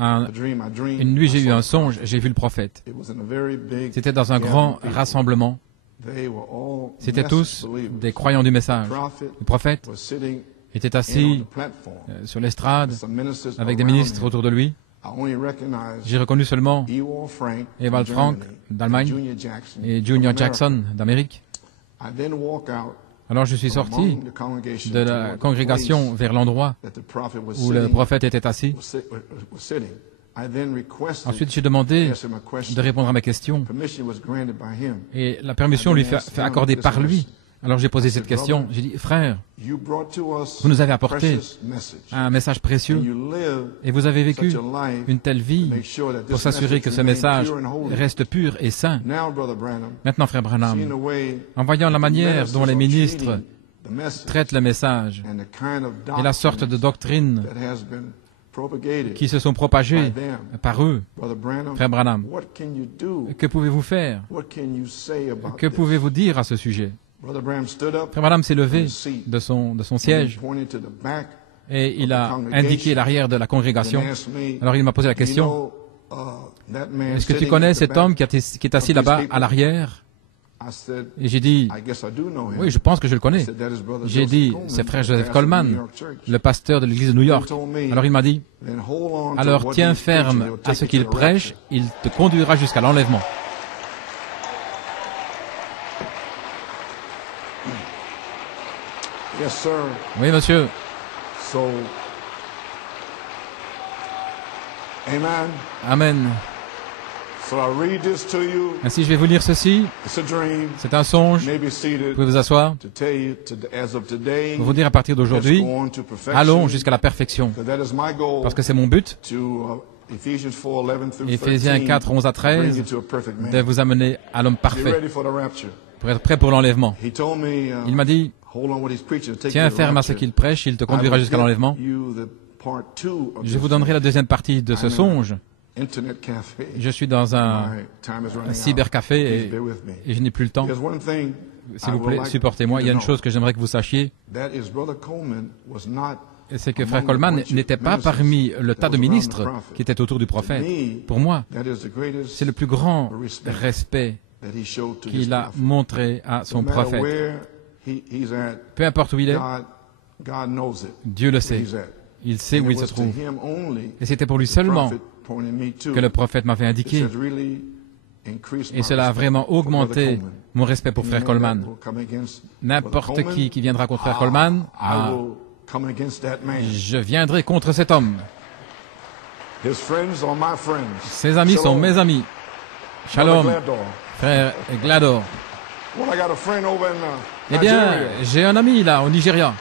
une nuit, j'ai eu un songe, j'ai vu le prophète. C'était dans un grand rassemblement. C'étaient tous des croyants du message. Le prophète était assis sur l'estrade avec des ministres autour de lui. J'ai reconnu seulement Ewald Frank d'Allemagne et Junior Jackson d'Amérique. Alors je suis sorti de la congrégation vers l'endroit où le prophète était assis. Ensuite, j'ai demandé de répondre à mes questions et la permission lui fait accorder par lui. Alors j'ai posé cette question, j'ai dit, frère, vous nous avez apporté un message précieux et vous avez vécu une telle vie pour s'assurer que ce message reste pur et saint. Maintenant, frère Branham, en voyant la manière dont les ministres traitent le message et la sorte de doctrine qui se sont propagées par eux, frère Branham, que pouvez-vous faire? Que pouvez-vous dire à ce sujet? Frère Branham s'est levé de son siège et il a indiqué l'arrière de la congrégation. Alors il m'a posé la question, est-ce que tu connais cet homme qui est assis là-bas à l'arrière? Et j'ai dit, oui, je pense que je le connais. J'ai dit, c'est frère Joseph Coleman, le pasteur de l'église de New York. Alors il m'a dit, alors tiens ferme à ce qu'il prêche, il te conduira jusqu'à l'enlèvement. Oui, monsieur. Amen. Ainsi, je vais vous lire ceci. C'est un songe. Vous pouvez vous asseoir. Pour vous dire à partir d'aujourd'hui, allons jusqu'à la perfection. Parce que c'est mon but. Éphésiens 4, 11 à 13, de vous amener à l'homme parfait, pour être prêt pour l'enlèvement. Il m'a dit, tiens ferme à ce qu'il prêche, il te conduira jusqu'à l'enlèvement. Je vous donnerai la deuxième partie de ce songe. Je suis dans un cybercafé et je n'ai plus le temps. S'il vous plaît, supportez-moi. Il y a une chose que j'aimerais que vous sachiez. C'est que frère Coleman n'était pas parmi le tas de ministres qui étaient autour du prophète. Pour moi, c'est le plus grand respect qu'il a montré à son prophète. Peu importe où il est, Dieu le sait. Il sait où il se trouve. Et c'était pour lui seulement que le prophète m'avait indiqué. Et cela a vraiment augmenté mon respect pour frère Coleman. N'importe qui viendra contre frère Coleman, je viendrai contre cet homme. Ses amis sont mes amis. Shalom, frère Glador. Eh bien, j'ai un ami là, au Nigeria.